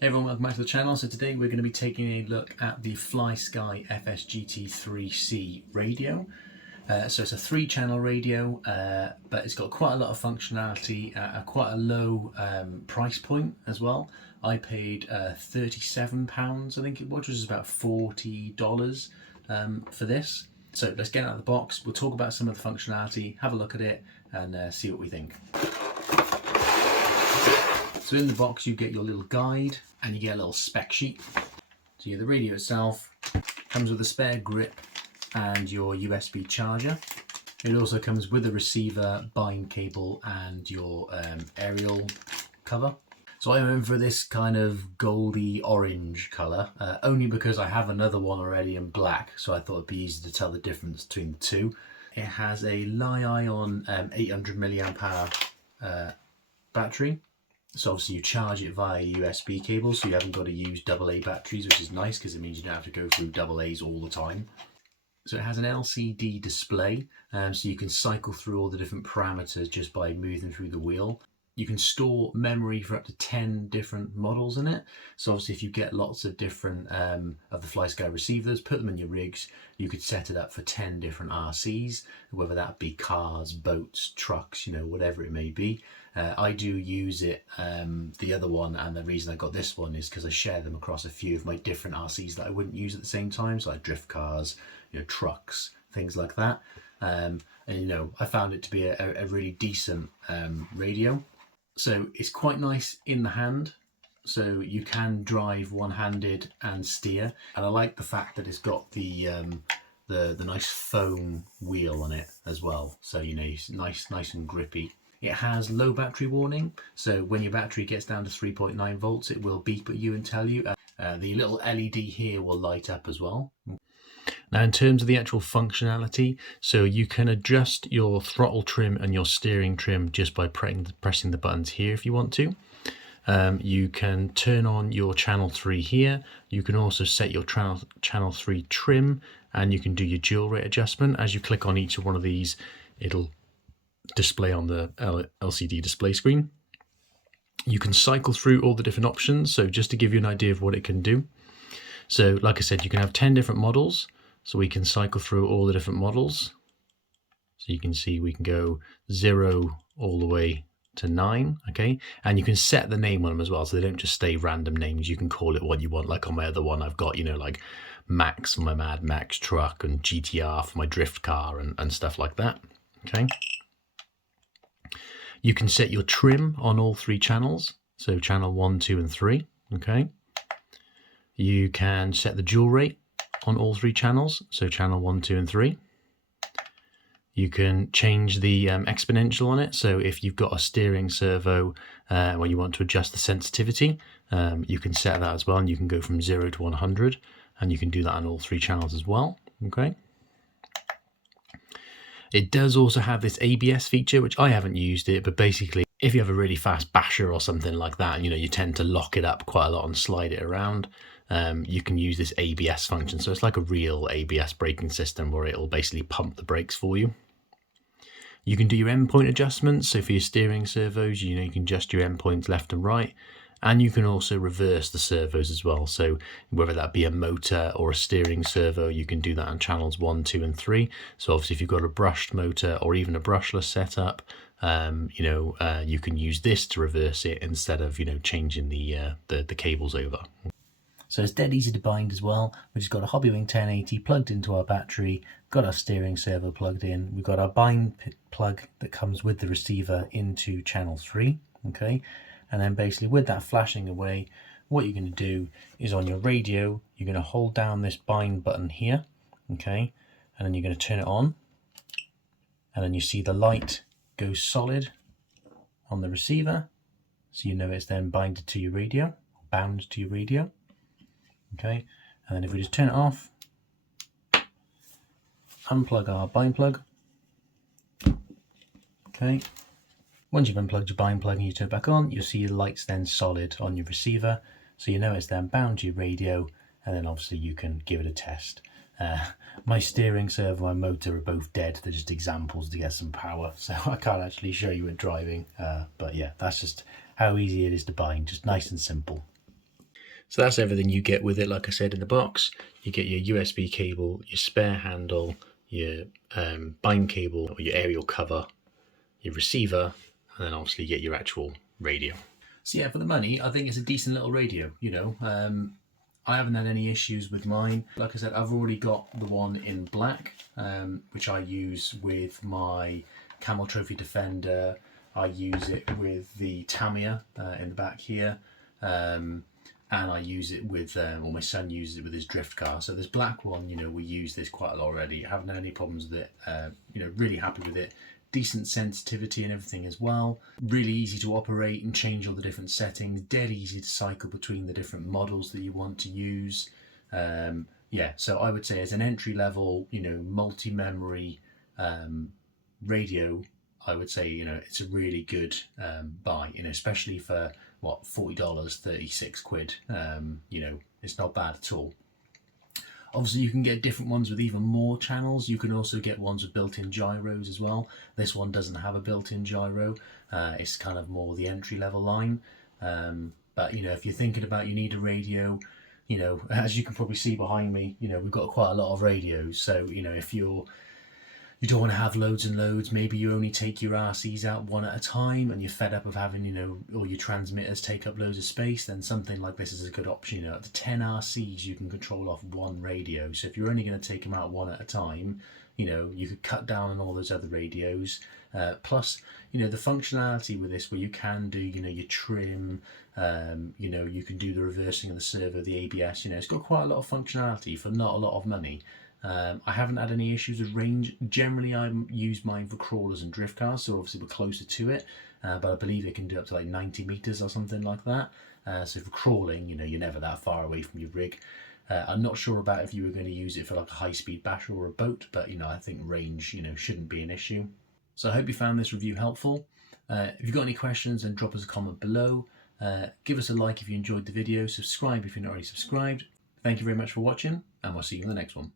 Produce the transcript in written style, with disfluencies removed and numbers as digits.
Hey everyone, welcome back to the channel. So today we're going to be taking a look at the Flysky FS-GT3C radio. So it's a 3-channel radio, but it's got quite a lot of functionality at quite a low price point as well. I paid £37, I think it was, which is about $40 for this. So let's get it out of the box. We'll talk about some of the functionality, have a look at it, and see what we think. So in the box you get your little guide and you get a little spec sheet. So the radio itself comes with a spare grip and your USB charger. It also comes with a receiver, bind cable and your aerial cover. So I went for this kind of goldy orange colour, only because I have another one already in black, so I thought it'd be easy to tell the difference between the two. It has a Li-ion 800 milliamp hour battery. So obviously you charge it via USB cable, so you haven't got to use AA batteries, which is nice because it means you don't have to go through AA's all the time. So it has an LCD display, so you can cycle through all the different parameters just by moving through the wheel. You can store memory for up to 10 different models in it. So obviously if you get lots of different of the Flysky receivers, put them in your rigs, you could set it up for 10 different RCs, whether that be cars, boats, trucks, you know, whatever it may be. I do use it, the other one, and the reason I got this one is because I share them across a few of my different RCs that I wouldn't use at the same time, so like drift cars, you know, trucks, things like that. And you know, I found it to be a really decent radio. So it's quite nice in the hand, so you can drive one-handed and steer, and I like the fact that it's got the nice foam wheel on it as well, so you know, it's nice and grippy. It has low battery warning, so when your battery gets down to 3.9 volts it will beep at you and tell you. The little LED here will light up as well. Now in terms of the actual functionality, so you can adjust your throttle trim and your steering trim just by pressing the buttons here if you want to. You can turn on your channel 3 here. You can also set your channel 3 trim, and you can do your dual rate adjustment. As you click on each one of these, it'll display on the LCD display screen. You can cycle through all the different options, so just to give you an idea of what it can do. So like I said, you can have 10 different models, so we can cycle through all the different models. So you can see we can go 0 all the way to 9, okay? And you can set the name on them as well, so they don't just stay random names. You can call it what you want. Like on my other one, I've got, you know, like Max for my Mad Max truck and GTR for my drift car and stuff like that, okay? You can set your trim on all 3 channels, so channel 1, 2 and 3, okay? You can set the dual rate on all 3 channels, so channel 1, 2 and 3. You can change the exponential on it, so if you've got a steering servo where you want to adjust the sensitivity, you can set that as well, and you can go from 0 to 100, and you can do that on all 3 channels as well, okay? It does also have this ABS feature, which I haven't used it, but basically if you have a really fast basher or something like that, you know, you tend to lock it up quite a lot and slide it around, you can use this ABS function. So it's like a real ABS braking system where it'll basically pump the brakes for you. You can do your endpoint adjustments. So for your steering servos, you know, you can adjust your endpoints left and right. And you can also reverse the servos as well. So whether that be a motor or a steering servo, you can do that on channels 1, 2 and 3. So obviously if you've got a brushed motor or even a brushless setup, you know, you can use this to reverse it instead of, you know, changing the cables over. So it's dead easy to bind as well. We've just got a Hobbywing 1080 plugged into our battery, got our steering servo plugged in. We've got our bind plug that comes with the receiver into channel 3, okay? And then basically with that flashing away, what you're going to do is on your radio, you're going to hold down this bind button here, okay? And then you're going to turn it on. And then you see the light go solid on the receiver. So you know it's then binded to your radio, bound to your radio, okay? And then if we just turn it off, unplug our bind plug, okay? Once you've unplugged your bind plug and you turn it back on, you'll see your lights then solid on your receiver. So you know it's then bound to your radio, and then obviously you can give it a test. My steering servo and motor are both dead. They're just examples to get some power. So I can't actually show you it driving. But yeah, that's just how easy it is to bind. Just nice and simple. So that's everything you get with it. Like I said, in the box, you get your USB cable, your spare handle, your bind cable or your aerial cover, your receiver, and then obviously you get your actual radio. So yeah, for the money, I think it's a decent little radio, you know. I haven't had any issues with mine. Like I said, I've already got the one in black, which I use with my Camel Trophy Defender. I use it with the Tamiya in the back here. And I use it with, or my son uses it with his drift car. So this black one, you know, we use this quite a lot already. I haven't had any problems with it. You know, really happy with it. Decent sensitivity and everything as well. Really easy to operate and change all the different settings. Dead easy to cycle between the different models that you want to use. Yeah, so I would say as an entry level, you know, multi-memory radio, I would say, you know, it's a really good buy, you know, especially for what, $40, 36 quid. You know, it's not bad at all. Obviously you can get different ones with even more channels. You can also get ones with built-in gyros as well. This one doesn't have a built-in gyro. It's kind of more the entry-level line. But you know, if you're thinking about you need a radio, you know, as you can probably see behind me, you know, we've got quite a lot of radios. So, you know, if you don't want to have loads and loads, maybe you only take your RCs out one at a time and you're fed up of having, you know, all your transmitters take up loads of space, then something like this is a good option. You know, up to 10 RCs you can control off one radio. So if you're only going to take them out one at a time, you know, you could cut down on all those other radios. Plus, you know, the functionality with this where you can do, you know, your trim, you know, you can do the reversing of the servo, the ABS, you know, it's got quite a lot of functionality for not a lot of money. I haven't had any issues with range. Generally, I use mine for crawlers and drift cars, so obviously we're closer to it, but I believe it can do up to like 90 meters or something like that. So for crawling, you know, you're never that far away from your rig. I'm not sure about if you were going to use it for like a high-speed basher or a boat, but you know, I think range, you know, shouldn't be an issue. So I hope you found this review helpful. If you've got any questions, then drop us a comment below. Give us a like if you enjoyed the video. Subscribe if you're not already subscribed. Thank you very much for watching, and we'll see you in the next one.